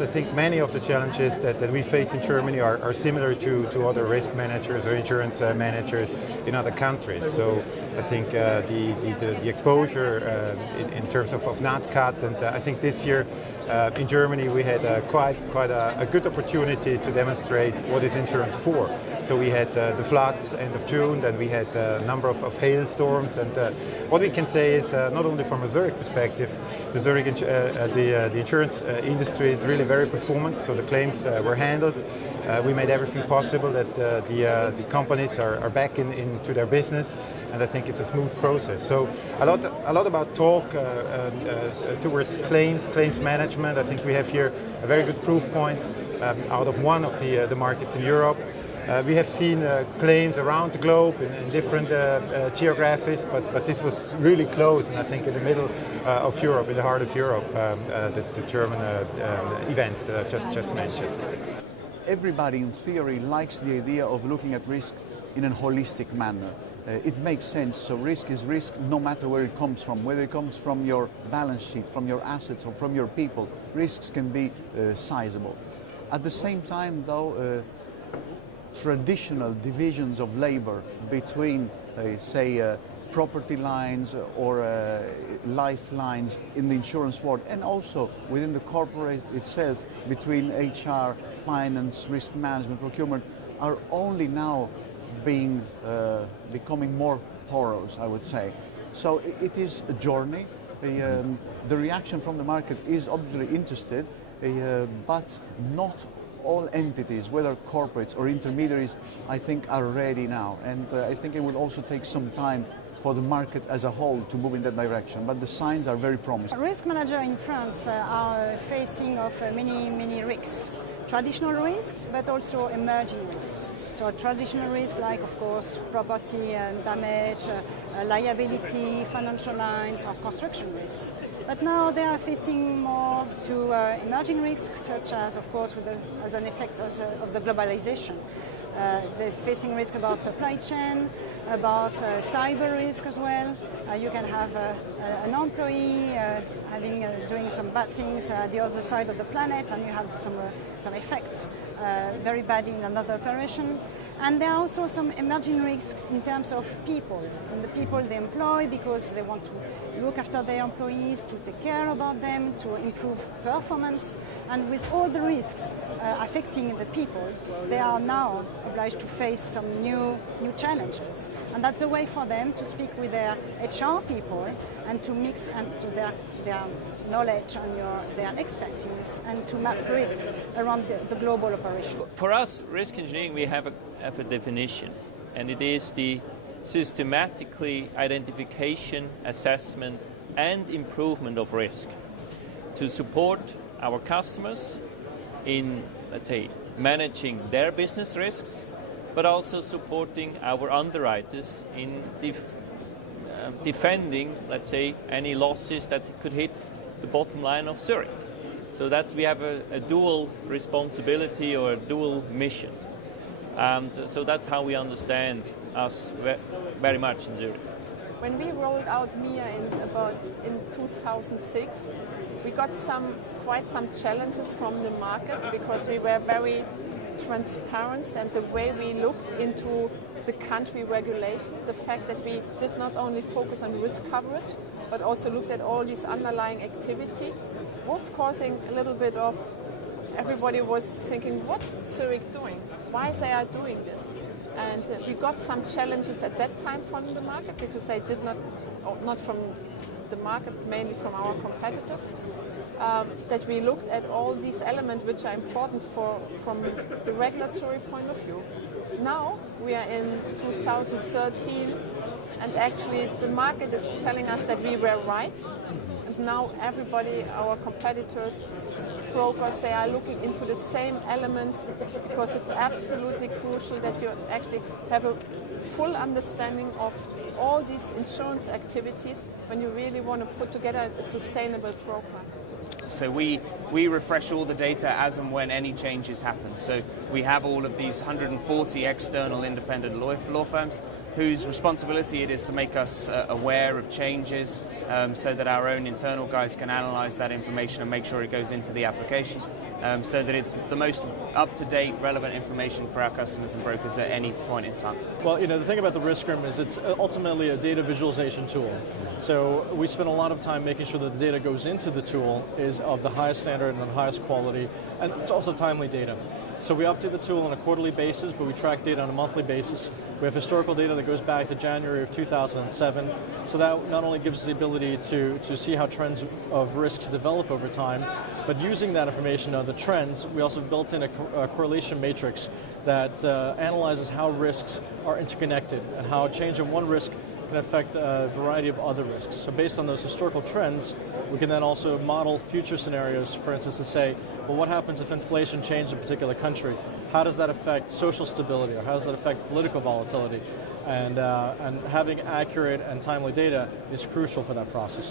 I think many of the challenges that we face in Germany are similar to other risk managers or insurance managers in other countries. So I think the exposure in terms of Nat Cat, and I think this year in Germany we had quite a good opportunity to demonstrate what is insurance for. So we had the floods end of June, then we had a number of hailstorms, and what we can say is not only from a Zurich perspective, the Zurich the insurance industry is really very performant. So the claims were handled. We made everything possible that the companies are back into their business, and I think it's a smooth process. So a lot about talk towards claims management. I think we have here a very good proof point out of one of the markets in Europe. We have seen claims around the globe in different geographies, but this was really close, and I think in the middle of Europe, in the heart of Europe, the German events that I just mentioned. Everybody in theory likes the idea of looking at risk in a holistic manner. It makes sense, so risk is risk no matter where it comes from, whether it comes from your balance sheet, from your assets or from your people. Risks can be sizable. At the same time though, traditional divisions of labor between, say, property lines or life lines in the insurance world, and also within the corporate itself between HR, finance, risk management, procurement, are only now becoming more porous, I would say. So it is a journey. The reaction from the market is obviously interested, but not all entities, whether corporates or intermediaries, I think are ready now. And I think it will also take some time for the market as a whole to move in that direction, but the signs are very promising. Risk managers in France are facing of many risks, traditional risks, but also emerging risks. So traditional risks like, of course, property damage, liability, financial lines, or construction risks. But now they are facing more to emerging risks, such as, of course, as an effect of the globalization. They're facing risk about supply chain, about cyber risk as well. You can have an employee doing some bad things at the other side of the planet, and you have some effects very bad in another operation. And there are also some emerging risks in terms of people, and the people they employ, because they want to look after their employees, to take care about them, to improve performance. And with all the risks affecting the people, they are now obliged to face some new challenges. And that's a way for them to speak with their HR people and to mix and to their knowledge and their expertise, and to map risks around the global operation. For us, risk engineering, we have a definition, and it is the systematically identification, assessment and improvement of risk to support our customers in, let's say, managing their business risks, but also supporting our underwriters in defending, let's say, any losses that could hit the bottom line of Zurich. So we have a dual responsibility or a dual mission. And so that's how we understand us very much in Zurich. When we rolled out MIA in 2006, we got quite some challenges from the market, because we were very transparent, and the way we looked into the country regulation, the fact that we did not only focus on risk coverage, but also looked at all these underlying activity, was causing a little bit of, everybody was thinking, what's Zurich doing? Why they are doing this? And we got some challenges at that time from the market, because they did not from the market, mainly from our competitors, that we looked at all these elements which are important from the regulatory point of view. Now we are in 2013, and actually the market is telling us that we were right. And now everybody, our competitors, brokers, they are looking into the same elements, because it's absolutely crucial that you actually have a full understanding of all these insurance activities when you really want to put together a sustainable program. So we refresh all the data as and when any changes happen. So we have all of these 140 external independent law firms whose responsibility it is to make us aware of changes so that our own internal guys can analyze that information and make sure it goes into the application so that it's the most up-to-date, relevant information for our customers and brokers at any point in time. Well, the thing about the risk room is it's ultimately a data visualization tool. So we spend a lot of time making sure that the data goes into the tool is of the highest standard and the highest quality, and it's also timely data. So we update the tool on a quarterly basis, but we track data on a monthly basis. We have historical data that goes back to January of 2007, so that not only gives us the ability to see how trends of risks develop over time, but using that information on the trends, we also built in a correlation matrix that analyzes how risks are interconnected and how a change in one risk can affect a variety of other risks. So based on those historical trends, we can then also model future scenarios, for instance, to say, well, what happens if inflation changed in a particular country? How does that affect social stability, or how does that affect political volatility? And having accurate and timely data is crucial for that process.